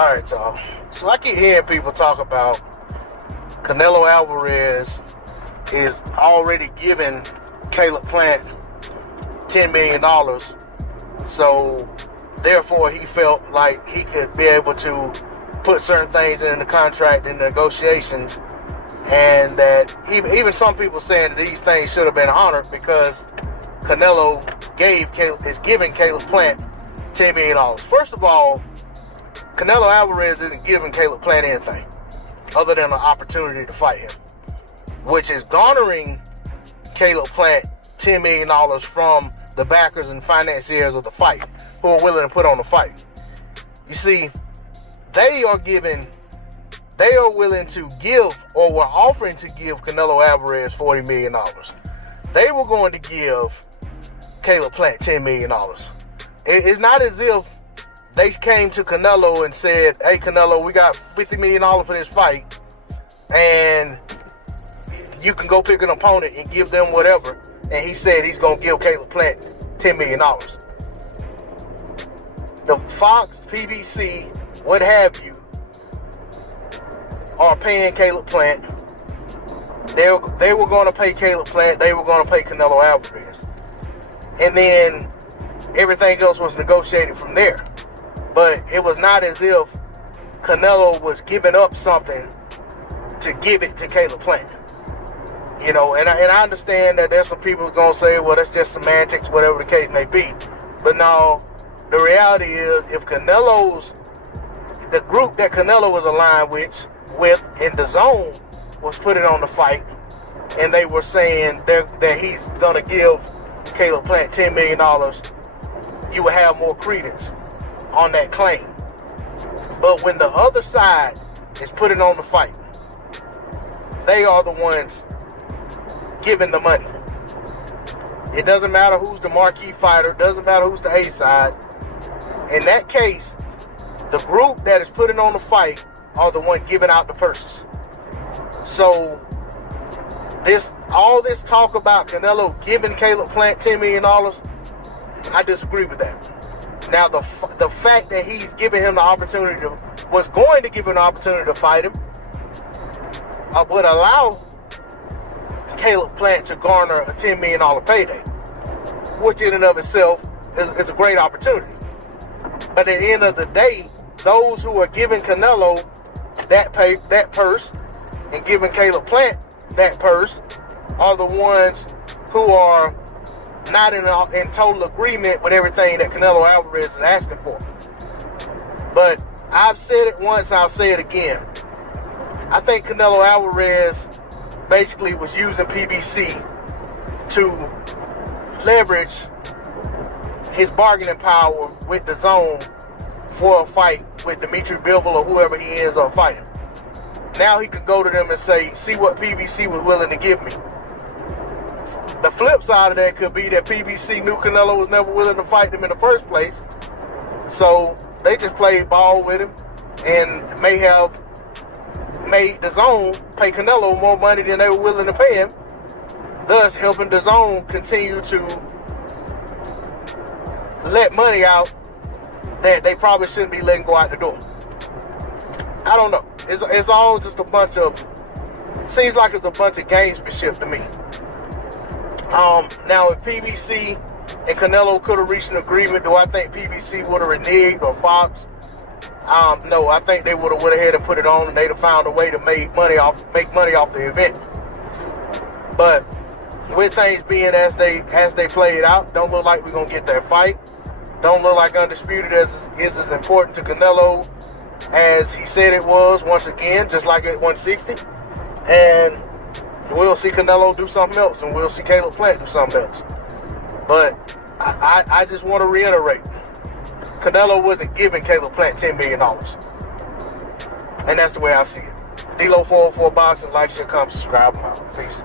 Alright, y'all. So I keep hearing people talk about Canelo Alvarez is already giving Caleb Plant $10 million. So therefore he felt like he could be able to put certain things in the contract in negotiations, and that even some people saying that these things should have been honored because Canelo is giving Caleb Plant $10 million. First of all, Canelo Alvarez isn't giving Caleb Plant anything other than an opportunity to fight him, which is garnering Caleb Plant $10 million from the backers and financiers of the fight who are willing to put on the fight. You see, they are willing to give, or were offering to give Canelo Alvarez $40 million. They were going to give Caleb Plant $10 million. It's not as if they came to Canelo and said, hey, Canelo, we got $50 million for this fight, and you can go pick an opponent and give them whatever. And he said he's going to give Caleb Plant $10 million. The Fox, PBC, what have you, are paying Caleb Plant. They were going to pay Caleb Plant. They were going to pay Canelo Alvarez. And then everything else was negotiated from there. But it was not as if Canelo was giving up something to give it to Caleb Plant. You know, and I understand that there's some people going to say, well, that's just semantics, whatever the case may be. But no, the reality is, if the group that Canelo was aligned with in the zone was putting on the fight, and they were saying that he's going to give Caleb Plant $10 million, you would have more credence on that claim. But when the other side is putting on the fight, they are the ones giving the money. It doesn't matter who's the marquee fighter, it doesn't matter who's the A side. In that case, the group that is putting on the fight are the one giving out the purses. So all this talk about Canelo giving Caleb Plant $10 million, I disagree with that. Now, the fact that he's giving him the opportunity was going to give him the opportunity to fight him, would allow Caleb Plant to garner a $10 million payday, which in and of itself is a great opportunity. But at the end of the day, those who are giving Canelo that purse and giving Caleb Plant that purse are the ones who are not in total agreement with everything that Canelo Alvarez is asking for. But I've said it once, I'll say it again. I think Canelo Alvarez basically was using PBC to leverage his bargaining power with the zone for a fight with Dimitri Bivol or whoever he ends up fighting. Now he could go to them and say, see what PBC was willing to give me. The flip side of that could be that PBC knew Canelo was never willing to fight them in the first place. So they just played ball with him and may have made the zone pay Canelo more money than they were willing to pay him, thus helping the zone continue to let money out that they probably shouldn't be letting go out the door. I don't know. It's all just a bunch of, seems like it's a bunch of gamesmanship to me. Now, if PBC and Canelo could have reached an agreement, do I think PBC would have reneged, or Fox? No, I think they would have went ahead and put it on, and they'd have found a way to make money off the event. But with things being as they play it out, don't look like we're gonna get that fight. Don't look like Undisputed is as important to Canelo as he said it was, once again, just like at 160. And we'll see Canelo do something else, and we'll see Caleb Plant do something else. But I just want to reiterate, Canelo wasn't giving Caleb Plant $10 million. And that's the way I see it. D-Lo 404 Boxing, like, share, comment, subscribe. I'm out. Peace.